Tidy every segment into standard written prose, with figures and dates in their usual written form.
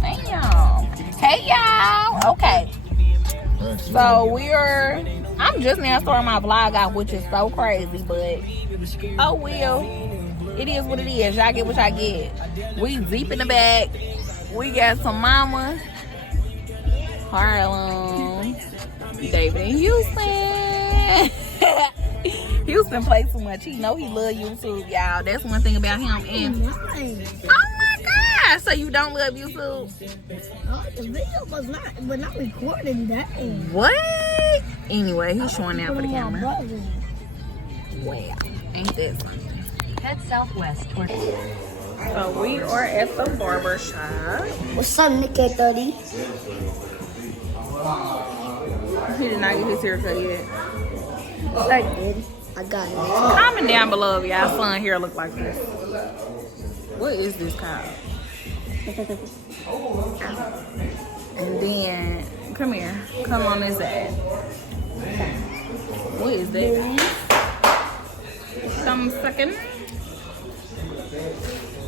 Damn. Hey y'all. Okay. So I'm just now starting my vlog out, which is so crazy, but oh well. It is what it is. Y'all get what y'all get. We deep in the bag. We got some mama, Harlem, David and Houston. Houston plays too much. He know he love YouTube, y'all. That's one thing about him. And oh my God, so you don't love YouTube? The video was not recording that. What? Anyway, he's showing out for the camera. Wow, ain't that something? Head southwest toward. So we are at the barbershop. What's up, Nick at 30? He did not get his haircut yet. I did. I got it. Comment down below if y'all son hair look like this. What is this called? And then, come here. Come on this side. What is that? Some second.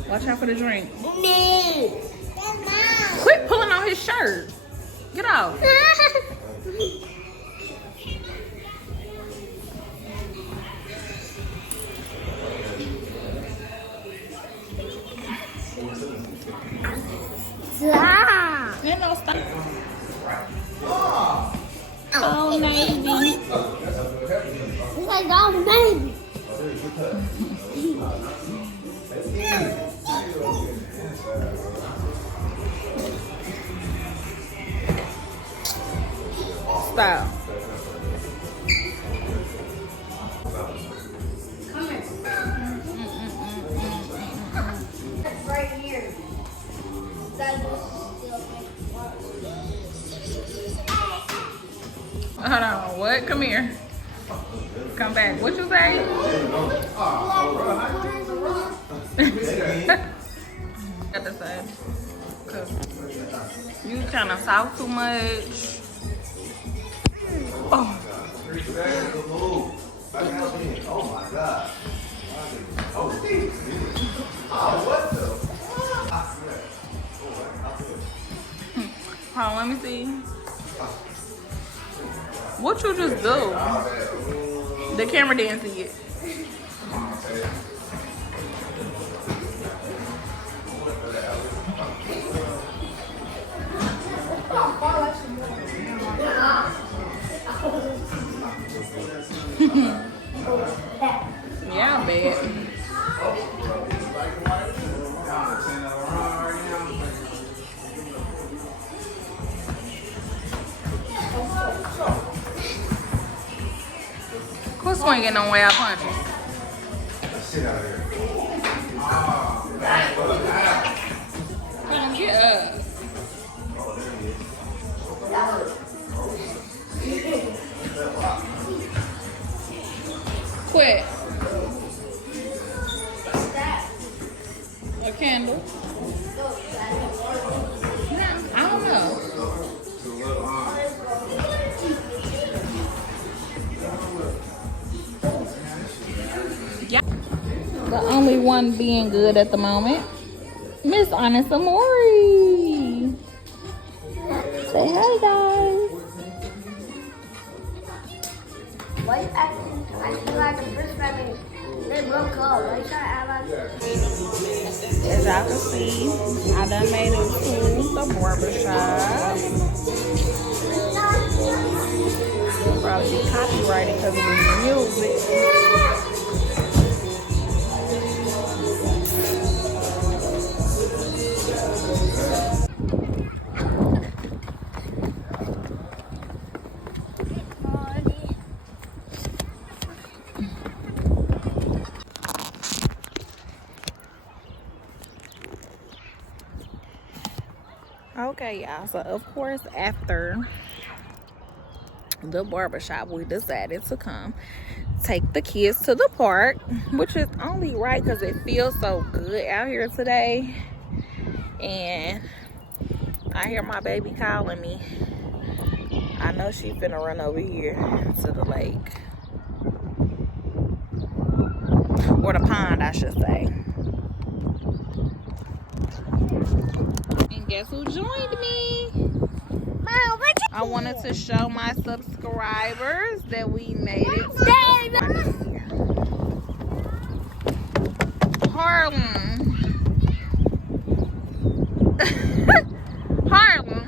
Watch out for the drink. Quit pulling on his shirt. Get off. You know, stop. Oh, baby. It's like, oh, baby. Stop. Right here. Hold on. What? Come here. Come back. What you say? At the side. You trying to talk too much. Oh. Oh my God. Oh, what the? Hold on, let me see. What you just do? The camera didn't see it. Yeah, bad. Quit swinging on where I punch you. Get up. Quit. A candle. I don't know. Yeah. The only one being good at the moment, Miss Honest Amori. Say hi, guys. Why you acting like a first family? They broke up. Why you trying to act like As y'all can see, I done made it to the barbershop. Probably be copyrighted because of the music. Okay, y'all. So, of course, after the barbershop, we decided to come take the kids to the park, which is only right because it feels so good out here today. And I hear my baby calling me. I know she's finna run over here to the lake. Or the pond, I should say. And Guess who joined me? Mom, what I wanted to show my subscribers that we made it to Harlem. Harlem.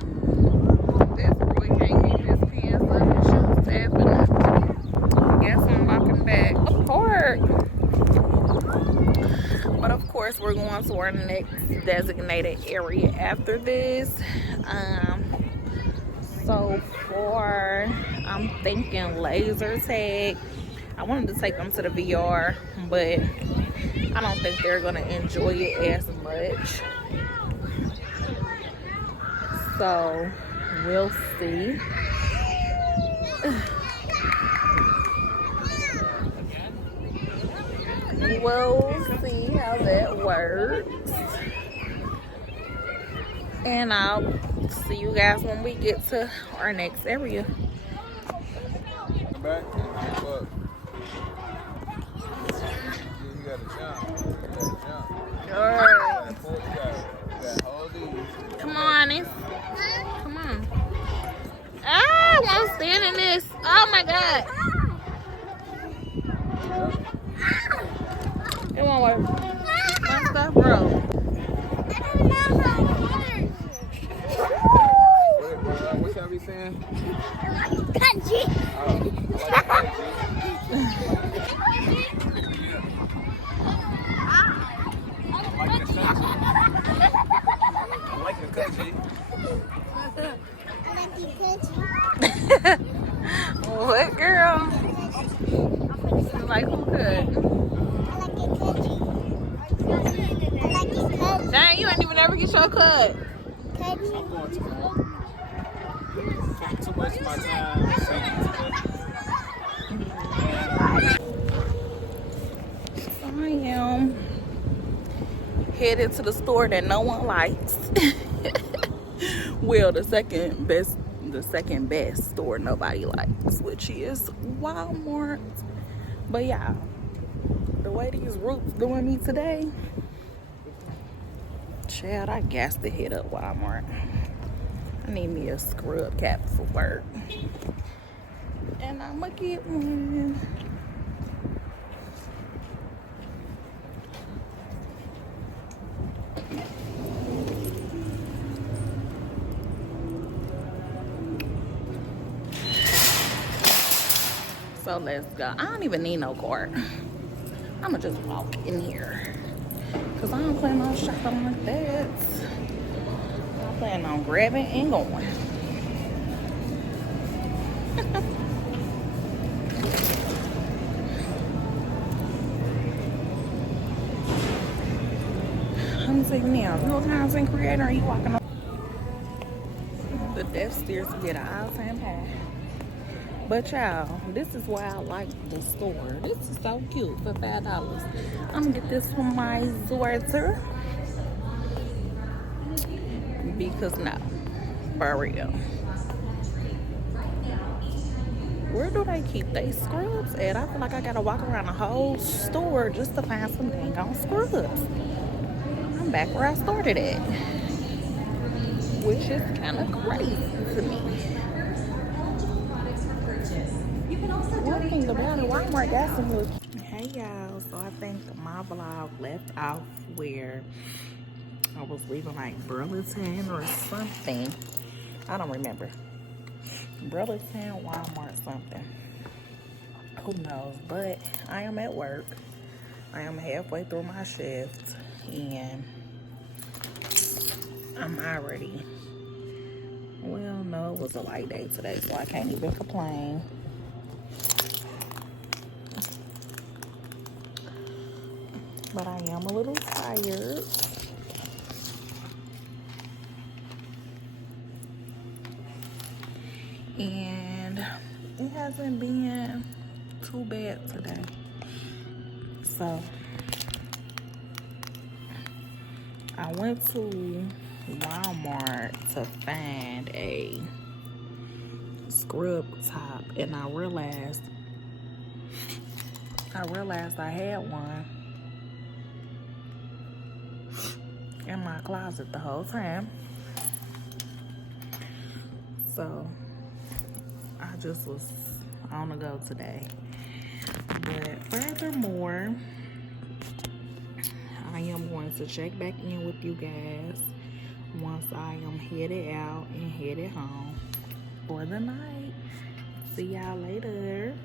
This boy can't get his pants up and shoes tapping up. Guess I'm walking back to the park. But of course, we're going to our next designated area after this. So far, I'm thinking laser tag. I wanted to take them to the VR, but I don't think they're gonna enjoy it as much. So we'll see. We'll see how that works. And I'll see you guys when we get to our next area. Come back. Look. You gotta jump. Alright. You gotta hold these. Come on, Anis. Come on. Ah, I won't stand in this. Oh my god. It won't work. My stuff broke. What y'all be saying? country? What, girl? Like who could? Dang, you ain't even ever get your cut. Too much of my time singing I am headed to the store that no one likes. Well, the second best store nobody likes, which is Walmart. But yeah, the way these roots doing me today, child, I got to hit up Walmart. I need me a scrub cap for work, and I'ma get one. So let's go. I don't even need no cart. I'ma just walk in here, cause I don't plan on shopping like that. I plan on grabbing and going. Let me see now. You a content creator? Are you walking up the death stairs to get an all-time high? But y'all, this is why I like the store. This is so cute for $5. I'm gonna get this from my daughter. Because no, for real. Where do they keep they scrubs at? I feel like I gotta walk around the whole store just to find some dang on scrubs. I'm back where I started at, which is kind of crazy to me. One thing about it, Walmart got some little... Hey y'all, so I think my vlog left off where I was leaving like Burlington or something. I don't remember. Burlington, Walmart, something. Who knows? But I am at work. I am halfway through my shift and I'm already... Well, no, it was a light day today, so I can't even complain. But I am a little tired. And it hasn't been too bad today. So I went to Walmart to find a scrub top, and I realized I had one in my closet the whole time. just was on the go today. But furthermore, I am going to check back in with you guys once I am headed out and headed home for the night. See y'all later.